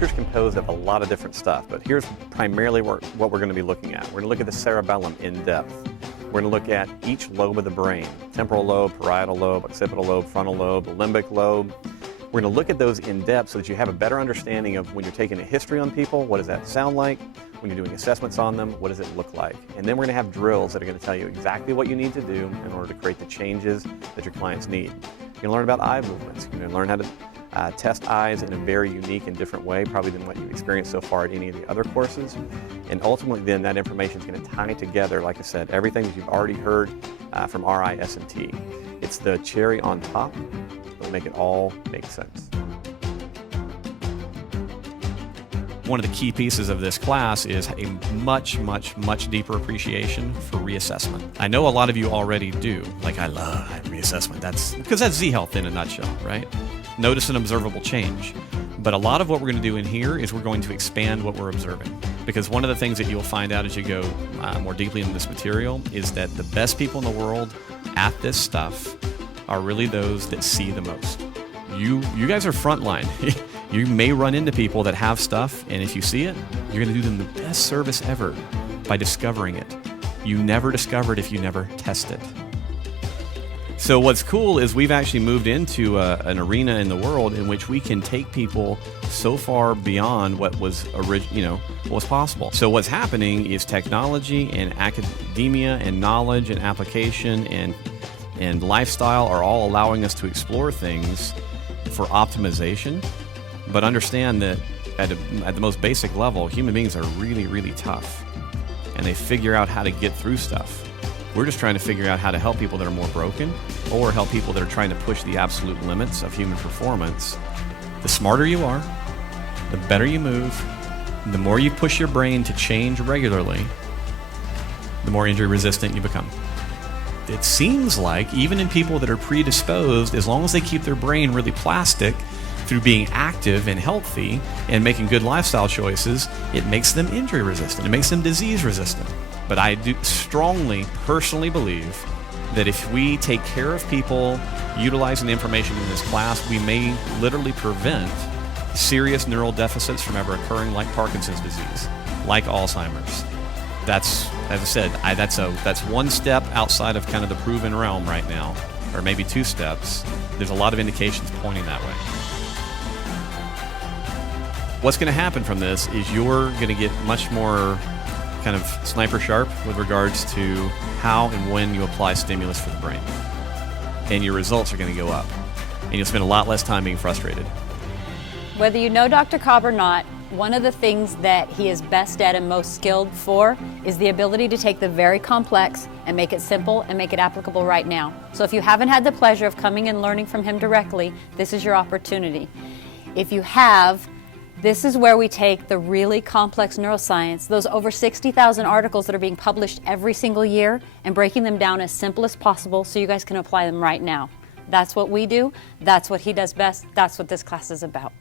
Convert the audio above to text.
structure is composed of a lot of different stuff, but here's primarily what we're going to be looking at. We're going to look at the cerebellum in depth. We're going to look at each lobe of the brain: temporal lobe, parietal lobe, occipital lobe, frontal lobe, limbic lobe. We're going to look at those in depth so that you have a better understanding of when you're taking a history on people, what does that sound like? When you're doing assessments on them, what does it look like? And then we're going to have drills that are going to tell you exactly what you need to do in order to create the changes that your clients need. You're going to learn about eye movements. You're going to learn how to test eyes in a very unique and different way, probably than what you've experienced so far at any of the other courses. And ultimately then that information is going to tie together, like I said, everything that you've already heard from RI, S&T. It's the cherry on top that will make it all make sense. One of the key pieces of this class is a much deeper appreciation for reassessment. I know a lot of you already do. Like, I love reassessment. That's because that's Z-Health in a nutshell, right? Notice an observable change. But a lot of what we're going to do in here is we're going to expand what we're observing. Because one of the things that you'll find out as you go more deeply into this material is that the best people in the world at this stuff are really those that see the most. You guys are frontline. You may run into people that have stuff, and if you see it, you're going to do them the best service ever by discovering it. You never discover it if you never test it. So what's cool is we've actually moved into an arena in the world in which we can take people so far beyond what was what was possible. So what's happening is technology and academia and knowledge and application and lifestyle are all allowing us to explore things for optimization. But understand that at the most basic level, human beings are really tough, and they figure out how to get through stuff. We're just trying to figure out how to help people that are more broken, or help people that are trying to push the absolute limits of human performance. The smarter you are, the better you move, the more you push your brain to change regularly, the more injury resistant you become. It seems like even in people that are predisposed, as long as they keep their brain really plastic, through being active and healthy and making good lifestyle choices, it makes them injury resistant. It makes them disease resistant. But I do strongly, personally believe that if we take care of people utilizing the information in this class, we may literally prevent serious neural deficits from ever occurring, like Parkinson's disease, like Alzheimer's. That's, as I said, that's one step outside of kind of the proven realm right now, or maybe two steps. There's a lot of indications pointing that way. What's going to happen from this is you're going to get much more kind of sniper sharp with regards to how and when you apply stimulus for the brain. And your results are going to go up. And you'll spend a lot less time being frustrated. Whether you know Dr. Cobb or not, one of the things that he is best at and most skilled for is the ability to take the very complex and make it simple and make it applicable right now. So if you haven't had the pleasure of coming and learning from him directly, this is your opportunity. If you have, this is where we take the really complex neuroscience, those over 60,000 articles that are being published every single year, and breaking them down as simple as possible so you guys can apply them right now. That's what we do. That's what he does best. That's what this class is about.